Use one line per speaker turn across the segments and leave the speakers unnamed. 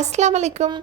அஸ்லாம் வலைக்கும்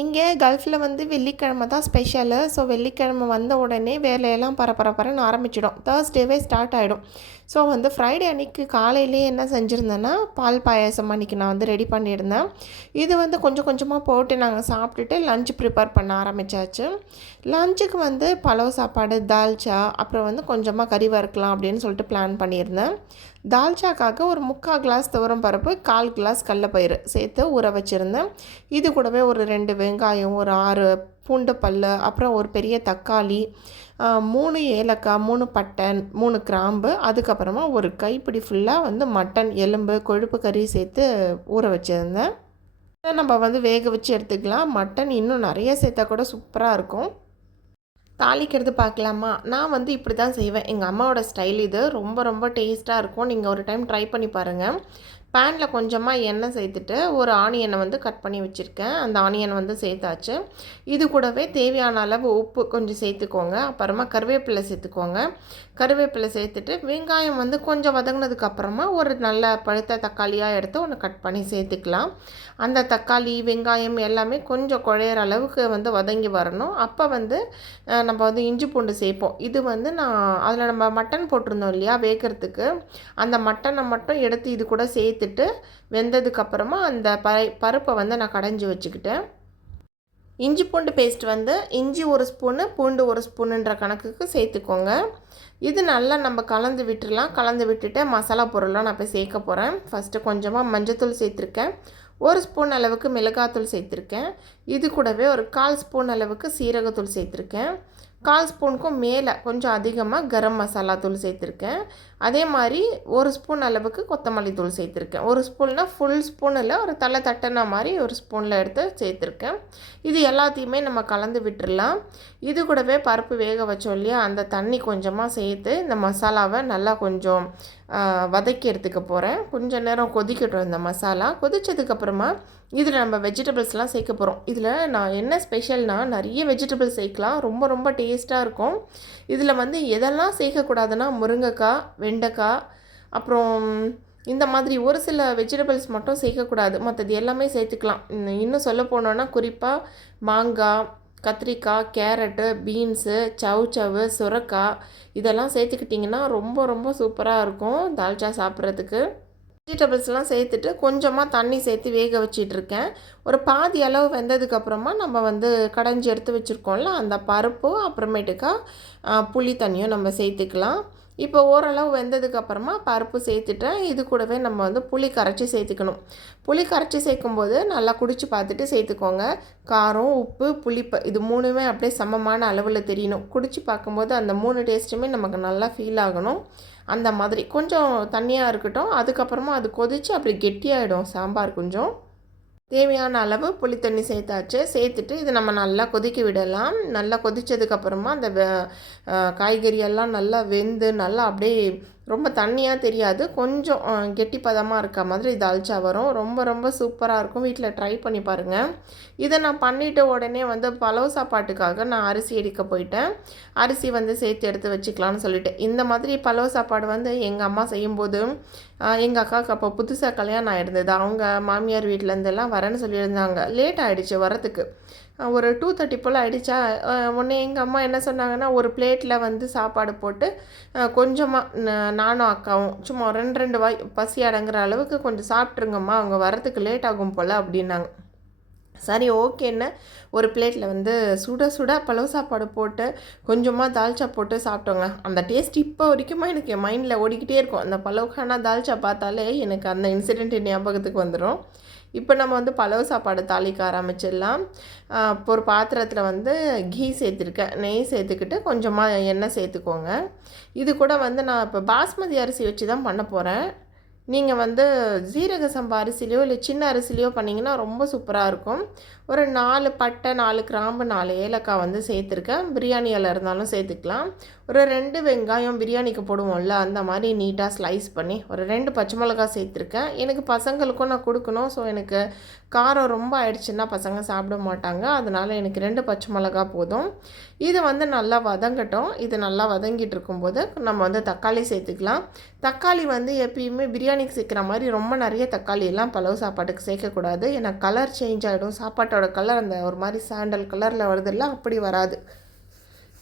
இங்கே கல்ஃபில் வந்து வெள்ளிக்கிழமை தான் ஸ்பெஷலு. ஸோ வெள்ளிக்கிழமை வந்த உடனே வேலையெல்லாம் பரபரப்பரன்னு ஆரம்பிச்சிடும். தேர்ஸ்டேவே ஸ்டார்ட் ஆகிடும் ஸோ வந்து ஃப்ரைடே அன்னைக்கு காலையிலே என்ன செஞ்சுருந்தேன்னா பால் பாயாசம் அன்றைக்கி நான் வந்து ரெடி பண்ணியிருந்தேன். இது வந்து கொஞ்சம் கொஞ்சமாக போட்டு நாங்கள் சாப்பிட்டுட்டு லஞ்ச் ப்ரிப்பேர் பண்ண ஆரம்பித்தாச்சு லஞ்சுக்கு வந்து பழவு சாப்பாடு தால்ச்சா அப்புறம் வந்து கொஞ்சமாக கறி வறுக்கலாம் அப்படின்னு சொல்லிட்டு பிளான் பண்ணியிருந்தேன். தால்ச்சாக்காக ஒரு முக்கால் கிளாஸ் துவரம் பருப்பு கால் கிளாஸ் கடலப்பயிறு சேர்த்து ஊற வச்சுருந்தேன். இது கூடவே ஒரு ரெண்டு வெங்காயம் ஒரு ஆறு பூண்டு பல் அப்புறம் ஒரு பெரிய தக்காளி மூணு ஏலக்காய் மூணு பட்டை மூணு கிராம்பு அதுக்கப்புறமா ஒரு கைப்பிடி ஃபுல்லாக வந்து மட்டன் எலும்பு கொழுப்பு கறி சேர்த்து ஊற வச்சுருந்தேன். நம்ம வந்து வேக வச்சு எடுத்துக்கலாம். மட்டன் இன்னும் நிறைய சேர்த்தா கூட சூப்பராக இருக்கும். தாளிக்கிறது பார்க்கலாமா? நான் வந்து இப்படி தான் செய்வேன். எங்கள் அம்மாவோட ஸ்டைல் இது. ரொம்ப ரொம்ப டேஸ்ட்டாக இருக்கும். நீங்கள் ஒரு டைம் ட்ரை பண்ணி பாருங்கள் பேனில் கொஞ்சமாக எண்ணெய் சேர்த்துட்டு ஒரு ஆனியனை வந்து கட் பண்ணி வச்சுருக்கேன். அந்த ஆனியனை வந்து சேர்த்தாச்சு. இது கூடவே தேவையான அளவு உப்பு கொஞ்சம் சேர்த்துக்கோங்க. அப்புறமா கருவேப்பிலை சேர்த்துக்கோங்க. கருவேப்பிலை சேர்த்துட்டு வெங்காயம் வந்து கொஞ்சம் வதங்கினதுக்கப்புறமா ஒரு நல்ல பழுத்த தக்காளியாக எடுத்து ஒன்று கட் பண்ணி சேர்த்துக்கலாம். அந்த தக்காளி வெங்காயம் எல்லாமே கொஞ்சம் குழையிற அளவுக்கு வந்து வதங்கி வரணும். அப்போ வந்து நம்ம வந்து இஞ்சி பூண்டு சேர்ப்போம். இது வந்து நான் அதில் நம்ம மட்டன் போட்டிருந்தோம் இல்லையா வேகிறதுக்கு. அந்த மட்டனை மட்டும் எடுத்து இது கூட சேர்த்து எடுத்துட்டு வெந்ததுக்கப்புறமா அந்த ப பருப்பை வந்து நான் கடைஞ்சி வச்சுக்கிட்டேன். இஞ்சி பூண்டு பேஸ்ட் வந்து இஞ்சி ஒரு ஸ்பூனு பூண்டு ஒரு ஸ்பூனுன்ற கணக்குக்கு சேர்த்துக்கோங்க. இது நல்லா நம்ம கலந்து விட்டுடலாம். கலந்து விட்டுட்டு மசாலா பொருள்லாம் நான் போய் சேர்க்க போகிறேன் ஃபஸ்ட்டு கொஞ்சமாக மஞ்சத்தூள் சேர்த்துருக்கேன். ஒரு ஸ்பூன் அளவுக்கு மிளகாத்தூள் சேர்த்துருக்கேன். இது கூடவே ஒரு கால் ஸ்பூன் அளவுக்கு சீரகத்தூள் சேர்த்துருக்கேன். கால் ஸ்பூனுக்கும் மேலே கொஞ்சம் அதிகமாக கரம் மசாலா தூள் சேர்த்துருக்கேன். அதே மாதிரி ஒரு ஸ்பூன் அளவுக்கு கொத்தமல்லி தூள் சேர்த்துருக்கேன். ஒரு ஸ்பூன்னால் ஃபுல் ஸ்பூனில் ஒரு தலை தட்டின மாதிரி ஒரு ஸ்பூனில் எடுத்து சேர்த்துருக்கேன். இது எல்லாத்தையுமே நம்ம கலந்து விட்டுடலாம். இது கூடவே பருப்பு வேக வச்சோம் இல்லையா? அந்த தண்ணி கொஞ்சமாக சேர்த்து இந்த மசாலாவை நல்லா கொஞ்சம் வதக்கி எடுத்துக்க போகிறேன் கொஞ்சம் நேரம் கொதிக்கட்டும் இந்த மசாலா. கொதித்ததுக்கப்புறமா இதில் நம்ம வெஜிடபிள்ஸ்லாம் சேர்க்க போகிறோம். இதில் நான் என்ன ஸ்பெஷல்னால் நிறைய வெஜிடபிள்ஸ் சேர்க்கலாம். ரொம்ப ரொம்ப டேஸ்ட்டாக இருக்கும். இதில் வந்து எதெல்லாம் சேர்க்கக்கூடாதுன்னா முருங்கைக்காய் வெண்டைக்காய் அப்புறம் இந்த மாதிரி ஒரு சில வெஜிடபிள்ஸ் மட்டும் சேர்க்கக்கூடாது. மற்றது எல்லாமே சேர்த்துக்கலாம். இன்னும் சொல்ல போனோன்னா குறிப்பாக மாங்காய் கத்திரிக்காய் கேரட்டு பீன்ஸு சவு சுரக்காய் இதெல்லாம் சேர்த்துக்கிட்டிங்கன்னா ரொம்ப ரொம்ப சூப்பராக இருக்கும். தால்ச்சா சாப்பிட்றதுக்கு. வெஜிடபிள்ஸ்லாம் சேர்த்துட்டு கொஞ்சமாக தண்ணி சேர்த்து வேக வச்சிட்ருக்கேன். ஒரு பாதி அளவு வெந்ததுக்கப்புறமா நம்ம வந்து கடைஞ்சி எடுத்து வச்சுருக்கோம்ல அந்த பருப்பு அப்புறமேட்டுக்கா புளி தண்ணியும் நம்ம சேர்த்துக்கலாம். இப்போ ஓரளவு வெந்ததுக்கப்புறமா பருப்பு சேர்த்துட்டேன். இது கூடவே நம்ம வந்து புளி கரைச்சி சேர்த்துக்கணும். புளி கரைச்சி சேர்க்கும்போது நல்லா குடிச்சு பார்த்துட்டு சேர்த்துக்கோங்க. காரம் உப்பு புளிப்பு இது மூணுமே அப்படியே சமமான அளவில் தெரியணும். குடிச்சு பார்க்கும்போது அந்த மூணு டேஸ்ட்டுமே நமக்கு நல்லா ஃபீல் ஆகணும். அந்த மாதிரி. கொஞ்சம் தண்ணியாக இருக்கட்டும். அதுக்கப்புறமா அது கொதித்து அப்படி கெட்டியாகிடும் சாம்பார் கொஞ்சம். தேவையான அளவு புளி தண்ணி சேர்த்தாச்சு. சேர்த்துட்டு இது நம்ம நல்லா கொதிக்க விடலாம். நல்லா கொதித்ததுக்கப்புறமா அந்த காய்கறி எல்லாம் நல்லா வெந்து நல்லா அப்படியே ரொம்ப தண்ணியாக தெரியாது. கொஞ்சம் கெட்டி பதமாக இருக்க மாதிரி தால்ச்சா வரும். ரொம்ப ரொம்ப சூப்பராக இருக்கும். வீட்டில் ட்ரை பண்ணி பாருங்கள் இதை நான் பண்ணிவிட்ட உடனே வந்து பலவ சாப்பாட்டுக்காக நான் அரிசி எடுக்க போயிட்டேன். அரிசி வந்து சேர்த்து எடுத்து வச்சுக்கலான்னு சொல்லிட்டு. இந்த மாதிரி பலவ சாப்பாடு வந்து எங்கள் அம்மா செய்யும்போது எங்கள் அக்காவுக்கு அப்போ புதுசாக கல்யாணம் ஆகிருந்தது அவங்க மாமியார் வீட்டிலேருந்தெல்லாம் வரேன்னு சொல்லியிருந்தாங்க. லேட் ஆகிடுச்சு வரத்துக்கு ஒரு டூ தேர்ட்டி போல் ஆகிடுச்சா உடனே எங்கள் அம்மா என்ன சொன்னாங்கன்னா ஒரு பிளேட்டில் வந்து சாப்பாடு போட்டு கொஞ்சமாக நானும் அக்காவும் சும்மா ரெண்டு ரெண்டு வாய் பசி அடங்குற அளவுக்கு கொஞ்சம் சாப்பிட்ருங்கம்மா அவங்க வரத்துக்கு லேட் ஆகும் போல் அப்படின்னாங்க. சரி ஓகேன்னு ஒரு பிளேட்டில் வந்து சுட சுட பழவு சாப்பாடு போட்டு கொஞ்சமாக தால்ச்சா போட்டு சாப்பிட்டோங்க. அந்த டேஸ்ட் இப்போ வரைக்குமா எனக்கு என் மைண்டில் ஓடிக்கிட்டே இருக்கும். அந்த பழவுக்கான தால்ச்சா பார்த்தாலே எனக்கு அந்த இன்சிடெண்ட் ஞாபகத்துக்கு வந்துடும் இப்போ நம்ம வந்து பழவு சாப்பாடு தாளிக்க ஆரம்பிச்சிடலாம். இப்போ ஒரு பாத்திரத்தில் வந்து கீ சேர்த்துருக்கேன். நெய் சேர்த்துக்கிட்டு கொஞ்சமாக எண்ணெய் சேர்த்துக்கோங்க. இது கூட வந்து நான் இப்போ பாஸ்மதி அரிசி வச்சு தான் பண்ண போகிறேன் நீங்கள் வந்து ஜீரக சம்பா அரிசிலையோ இல்லை சின்ன அரிசிலையோ பண்ணிங்கன்னா ரொம்ப சூப்பராக இருக்கும். ஒரு நாலு பட்டை நாலு கிராம்பு நாலு ஏலக்காய் வந்து சேர்த்துருக்கேன். பிரியாணி இலை இருந்தாலும் சேர்த்துக்கலாம். ஒரு ரெண்டு வெங்காயம் பிரியாணிக்கு போடுவோம்ல அந்த மாதிரி நீட்டாக ஸ்லைஸ் பண்ணி ஒரு ரெண்டு பச்சை மிளகா சேர்த்துருக்கேன். எனக்கு பசங்களுக்கும் நான் கொடுக்கணும். ஸோ எனக்கு காரம் ரொம்ப ஆயிடுச்சுன்னா பசங்க சாப்பிட மாட்டாங்க. அதனால் எனக்கு ரெண்டு பச்சை மிளகா போதும். இது வந்து நல்லா வதங்கட்டும். இது நல்லா வதங்கிட்டு இருக்கும்போது நம்ம வந்து தக்காளி சேர்த்துக்கலாம். தக்காளி வந்து எப்பயுமே பிரியாணி பிரியாணிக்கு சேர்க்குற மாதிரி ரொம்ப நிறைய தக்காளி எல்லாம் பலவு சாப்பாட்டுக்கு சேர்க்கக்கூடாது. ஏன்னா கலர் சேஞ்ச் ஆகிடும் சாப்பாட்டோட கலர் அந்த ஒரு மாதிரி சாண்டல் கலரில் வருதில்ல அப்படி வராது.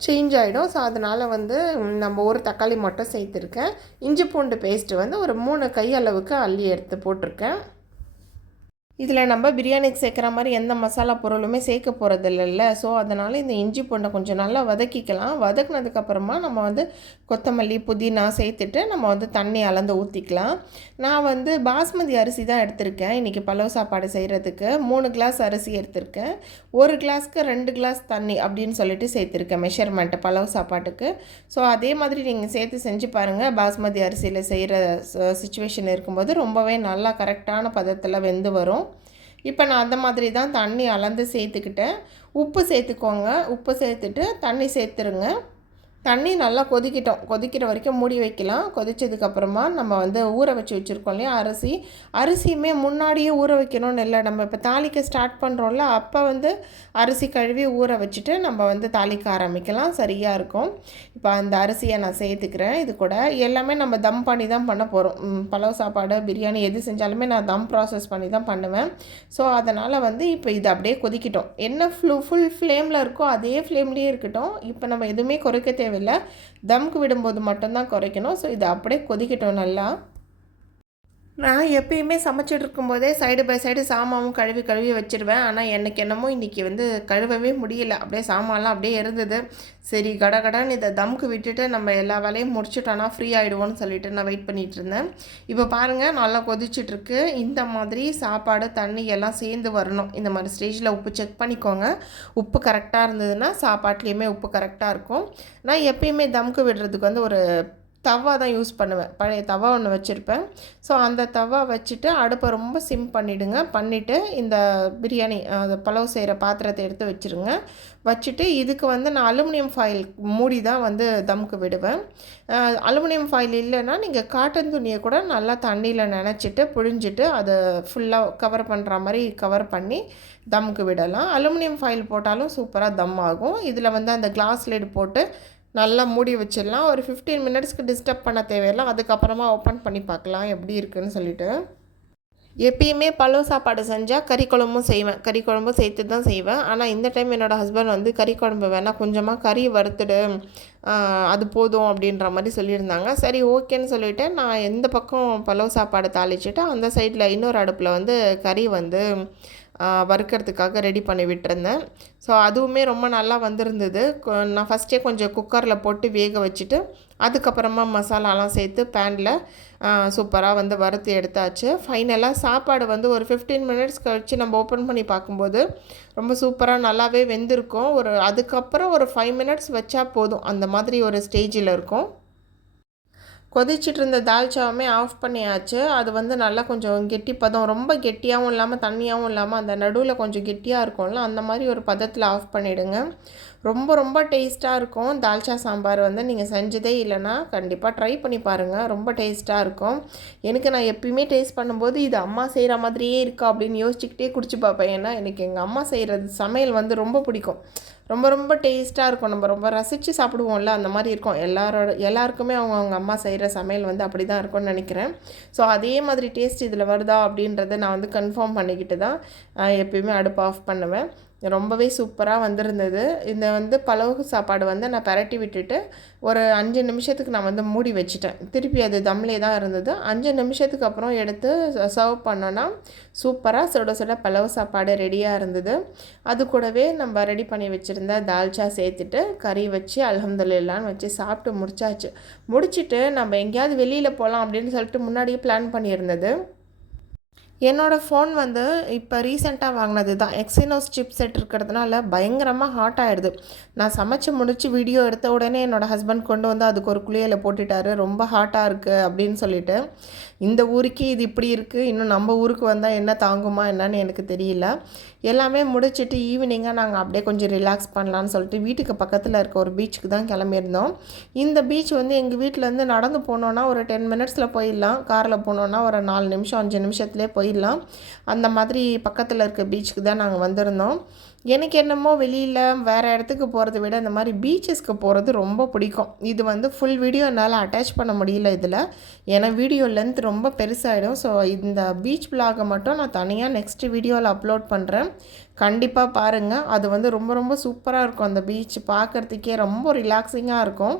சேஞ்ச் ஆகிடும் ஸோ அதனால் வந்து நம்ம ஒரு தக்காளி மட்டும் சேர்த்துருக்கேன். இஞ்சி பூண்டு பேஸ்ட்டு வந்து ஒரு மூணு கை அளவுக்கு அள்ளி எடுத்து போட்டிருக்கேன். இதில் நம்ம பிரியாணிக்கு சேர்க்குற மாதிரி எந்த மசாலா பொருளுமே சேர்க்க போகிறது இல்லைல்ல ஸோ அதனால் இந்த இஞ்சி பூண்டை கொஞ்சம் நல்லா வதக்கிக்கலாம். வதக்குனதுக்கப்புறமா நம்ம வந்து கொத்தமல்லி புதினா சேர்த்துட்டு நம்ம வந்து தண்ணி அளந்து ஊற்றிக்கலாம் நான் வந்து பாஸ்மதி அரிசி தான் எடுத்திருக்கேன். இன்றைக்கி பலவு சாப்பாடு செய்கிறதுக்கு மூணு கிளாஸ் அரிசி எடுத்திருக்கேன். ஒரு கிளாஸ்க்கு ரெண்டு கிளாஸ் தண்ணி அப்படின்னு சொல்லிட்டு சேர்த்துருக்கேன் மெஷர்மெண்ட்டு பலவு சாப்பாட்டுக்கு. ஸோ அதே மாதிரி நீங்கள் சேர்த்து செஞ்சு பாருங்கள் பாஸ்மதி அரிசியில் செய்கிற சுச்சுவேஷன் இருக்கும்போது ரொம்பவே நல்லா கரெக்டான பதத்தில் வெந்து வரும். இப்போ நான் அந்த மாதிரி தான் தண்ணி அளந்து சேர்த்துக்கிட்டேன். உப்பு சேர்த்துக்கோங்க. உப்பு சேர்த்துட்டு தண்ணி சேர்த்துருங்க. தண்ணி நல்லா கொதிக்கிட்டோம். கொதிக்கிற வரைக்கும் மூடி வைக்கலாம். கொதிச்சதுக்கப்புறமா நம்ம வந்து ஊற வச்சு வச்சுருக்கோம் இல்லையா? அரிசி. அரிசியுமே முன்னாடியே ஊற வைக்கணும்னு இல்லை. நம்ம இப்போ தாளிக்க ஸ்டார்ட் பண்ணுறோம்ல அப்போ வந்து அரிசி கழுவி ஊற வச்சுட்டு நம்ம வந்து தாளிக்க ஆரம்பிக்கலாம். சரியாக இருக்கும். இப்போ அந்த அரிசியை நான் சேர்த்துக்கிறேன். இது கூட எல்லாமே நம்ம தம் பண்ணி தான் பண்ண போகிறோம் பலவ் சாப்பாடு பிரியாணி எது செஞ்சாலுமே நான் தம் ப்ராசஸ் பண்ணி தான் பண்ணுவேன். ஸோ அதனால் வந்து இப்போ இது அப்படியே கொதிக்கிட்டோம். என்ன ஃபுல் ஃபுல் ஃப்ளேமில் இருக்கோ அதே ஃப்ளேம்லேயே இருக்கட்டும். இப்போ நம்ம எதுவுமே குறைக்க தேவை தேவையில்லை தம்க்கு விடும்போது மட்டும்தான் குறைக்கணும். ஸோ இது அப்படியே கொதிக்கட்டும் நல்லா. நான் எப்பயுமே சமைச்சிட்டு இருக்கும்போதே சைடு பை சைடு சாமாவும் கழுவி கழுவி வச்சுருவேன். ஆனால் எனக்கு என்னமோ இன்றைக்கி வந்து கழுவவே முடியல. அப்படியே சாமான்லாம் அப்படியே இருந்தது. சரி கடகடன்னு இதை தம்க்கு விட்டுட்டு நம்ம எல்லா வேலையும் முடிச்சுட்டோன்னா ஃப்ரீ ஆகிடுவோன்னு சொல்லிட்டு நான் வெயிட் பண்ணிகிட்டு இருந்தேன். இப்போ பாருங்கள் நல்லா கொதிச்சிட்ருக்கு இந்த மாதிரி சாப்பாடு தண்ணி எல்லாம் சேர்ந்து வரணும். இந்த மாதிரி ஸ்டேஜில் உப்பு செக் பண்ணிக்கோங்க. உப்பு கரெக்டாக இருந்ததுன்னா சாப்பாட்லேயுமே உப்பு கரெக்டாக இருக்கும். நான் எப்பயுமே தம்க்கு விடுறதுக்கு வந்து ஒரு தவா தான் யூஸ் பண்ணுவேன். பழைய தவா ஒன்று வச்சுருப்பேன். ஸோ அந்த தவா வச்சுட்டு அடுப்பை ரொம்ப சிம் பண்ணிவிடுங்க பண்ணிவிட்டு இந்த பிரியாணி அந்த பலவு செய்கிற பாத்திரத்தை எடுத்து வச்சுருங்க. வச்சுட்டு இதுக்கு வந்து நான் அலுமினியம் ஃபாயில் மூடி தான் வந்து தம்க்கு விடுவேன். அலுமினியம் ஃபாயில் இல்லைன்னா நீங்கள் காட்டன் துணியை கூட நல்லா தண்ணியில் நினச்சிட்டு புழிஞ்சிட்டு அதை ஃபுல்லாக கவர் பண்ணுற மாதிரி கவர் பண்ணி தம்க்கு விடலாம். அலுமினியம் ஃபாயில் போட்டாலும் சூப்பராக தம் ஆகும். இதில் வந்து அந்த கிளாஸ் லிட் போட்டு நல்லா மூடி வச்சிடலாம். ஒரு ஃபிஃப்டீன் மினிட்ஸ்க்கு டிஸ்டர்ப் பண்ண தேவையில்லை. அதுக்கப்புறமா ஓப்பன் பண்ணி பார்க்கலாம். எப்படி இருக்குதுன்னு சொல்லிட்டு. எப்பயுமே பழம் சாப்பாடு செஞ்சால் கறி குழம்பும் செய்வேன். கறி குழம்பும் சேர்த்து தான் செய்வேன். ஆனால் இந்த டைம் என்னோடய ஹஸ்பண்ட் வந்து கறி குழம்பு வேணால் கொஞ்சமாக கறி வறுத்துடு அது போதும் அப்படின்ற மாதிரி சொல்லியிருந்தாங்க. சரி ஓகேன்னு சொல்லிவிட்டு நான் எந்த பக்கம் பழம் சாப்பாடு தாளிச்சுட்டு அந்த சைடில் இன்னொரு அடுப்பில் வந்து கறி வந்து வறுக்கிறதுக்காக ரெடி பண்ணி விட்டுருந்தேன். ஸோ அதுவுமே ரொம்ப நல்லா வந்திருந்தது. நான் ஃபஸ்ட்டே கொஞ்சம் குக்கரில் போட்டு வேக வச்சுட்டு அதுக்கப்புறமா மசாலாலாம் சேர்த்து பேனில் சூப்பராக வந்து வறுத்து எடுத்தாச்சு. ஃபைனலாக சாப்பாடு வந்து ஒரு ஃபிஃப்டீன் மினிட்ஸ் கழித்து நம்ம ஓப்பன் பண்ணி பார்க்கும்போது ரொம்ப சூப்பராக நல்லாவே வெந்திருக்கும். ஒரு அதுக்கப்புறம் ஒரு ஃபைவ் மினிட்ஸ் வச்சா போதும். அந்த மாதிரி ஒரு ஸ்டேஜில் இருக்கும். கொதிச்சிட்டு இருந்த தால்ச்சாவுமே ஆஃப் பண்ணியாச்சு. அது வந்து நல்லா கொஞ்சம் கெட்டி பதம் ரொம்ப கெட்டியாகவும் இல்லாமல் தண்ணியாகவும் இல்லாமல் அந்த நடுவில் கொஞ்சம் கெட்டியாக இருக்கும்ல அந்த மாதிரி ஒரு பதத்தில் ஆஃப் பண்ணிவிடுங்க ரொம்ப ரொம்ப டேஸ்ட்டாக இருக்கும். தால்ச்சா சாம்பார் வந்து நீங்கள் செஞ்சதே இல்லைன்னா கண்டிப்பாக ட்ரை பண்ணி பாருங்கள் ரொம்ப டேஸ்ட்டாக இருக்கும். எனக்கு நான் எப்பயுமே டேஸ்ட் பண்ணும்போது இது அம்மா செய்கிற மாதிரியே இருக்கா அப்படின்னு யோசிச்சுக்கிட்டே குடிச்சு பார்ப்பேன். ஏன்னா எனக்கு எங்கள் அம்மா செய்கிறது சமையல் வந்து ரொம்ப பிடிக்கும். ரொம்ப ரொம்ப டேஸ்ட்டாக இருக்கும். நம்ம ரொம்ப ரசித்து சாப்பிடுவோம்ல அந்த மாதிரி இருக்கும். எல்லாரோட எல்லாருக்குமே அவங்க அவங்க அம்மா செய்கிற சமையல் வந்து அப்படி தான் இருக்கும்னு நினைக்கிறேன். ஸோ அதே மாதிரி டேஸ்ட் இதில் வருதா அப்படின்றத நான் வந்து கன்ஃபார்ம் பண்ணிக்கிட்டு தான் எப்பயுமே அடுப்பு ஆஃப் பண்ணுவேன். ரொம்பவே சூப்பராக வந்திருந்தது. இந்த வந்து பலவகு சாப்பாடு வந்து நான் பரட்டி விட்டுட்டு ஒரு அஞ்சு நிமிஷத்துக்கு நான் வந்து மூடி வச்சுட்டேன். திருப்பி அது தம்லே தான் இருந்தது. அஞ்சு நிமிஷத்துக்கு அப்புறம் எடுத்து சர்வ் பண்ணோன்னா சூப்பராக சுட சுட பலவு சாப்பாடு ரெடியாக இருந்தது. அது கூடவே நம்ம ரெடி பண்ணி வச்சுருந்த தால்ச்சா சேர்த்துட்டு கறி வச்சு அலமதுல்லான்னு வச்சு சாப்பிட்டு முடிச்சாச்சு. முடிச்சுட்டு நம்ம எங்கேயாவது வெளியில் போகலாம் அப்படின்னு சொல்லிட்டு முன்னாடியே பிளான் பண்ணியிருந்தது. என்னோடய ஃபோன் வந்து இப்போ ரீசெண்டாக வாங்கினது தான் எக்ஸினோஸ் சிப் செட் இருக்கிறதுனால பயங்கரமாக ஹாட் ஆகிடுது நான் சமைச்சு முடித்து வீடியோ எடுத்த உடனே என்னோடய ஹஸ்பண்ட் கொண்டு வந்து அதுக்கு ஒரு குளியலை போட்டுட்டாரு. ரொம்ப ஹாட்டாக இருக்குது அப்படின்னு சொல்லிட்டு இந்த ஊருக்கே இது இப்படி இருக்குது இன்னும் நம்ம ஊருக்கு வந்தால் என்ன தாங்குமா என்னன்னு எனக்கு தெரியல. எல்லாமே முடிச்சுட்டு ஈவினிங்காக நாங்கள் அப்படியே கொஞ்சம் ரிலாக்ஸ் பண்ணலான்னு சொல்லிட்டு வீட்டுக்கு பக்கத்தில் இருக்க ஒரு பீச்சுக்கு தான் கிளம்பியிருந்தோம். இந்த பீச் வந்து எங்கள் வீட்டிலேருந்து நடந்து போனோன்னா ஒரு டென் மினிட்ஸில் போயிடலாம். காரில் போனோன்னா ஒரு நாலு நிமிஷம் அஞ்சு நிமிஷத்துலேயே போய் போயிடலாம். அந்த மாதிரி பக்கத்தில் இருக்க பீச்சுக்கு தான் நாங்கள் வந்திருந்தோம். எனக்கு என்னமோ வெளியில் வேறு இடத்துக்கு போகிறத விட இந்த மாதிரி பீச்சஸ்க்கு போகிறது ரொம்ப பிடிக்கும். இது வந்து ஃபுல் வீடியோ என்னால் அட்டாச் பண்ண முடியல இதில். ஏன்னா வீடியோ லென்த் ரொம்ப பெருசாகிடும் ஸோ இந்த பீச் பிளாகை மட்டும் நான் தனியாக நெக்ஸ்ட் வீடியோவில் அப்லோட் பண்ணுறேன் கண்டிப்பாக பாருங்கள் அது வந்து ரொம்ப ரொம்ப சூப்பராக இருக்கும் அந்த பீச் பார்க்குறதுக்கே ரொம்ப ரிலாக்ஸிங்காக இருக்கும்.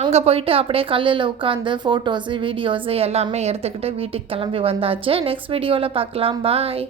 அங்கே போயிட்டு அப்படியே கல்லில் உட்காந்து ஃபோட்டோஸு வீடியோஸு எல்லாமே எடுத்துக்கிட்டு வீட்டுக்கு கிளம்பி வந்தாச்சு. நெக்ஸ்ட் வீடியோவில் பார்க்கலாம். பாய்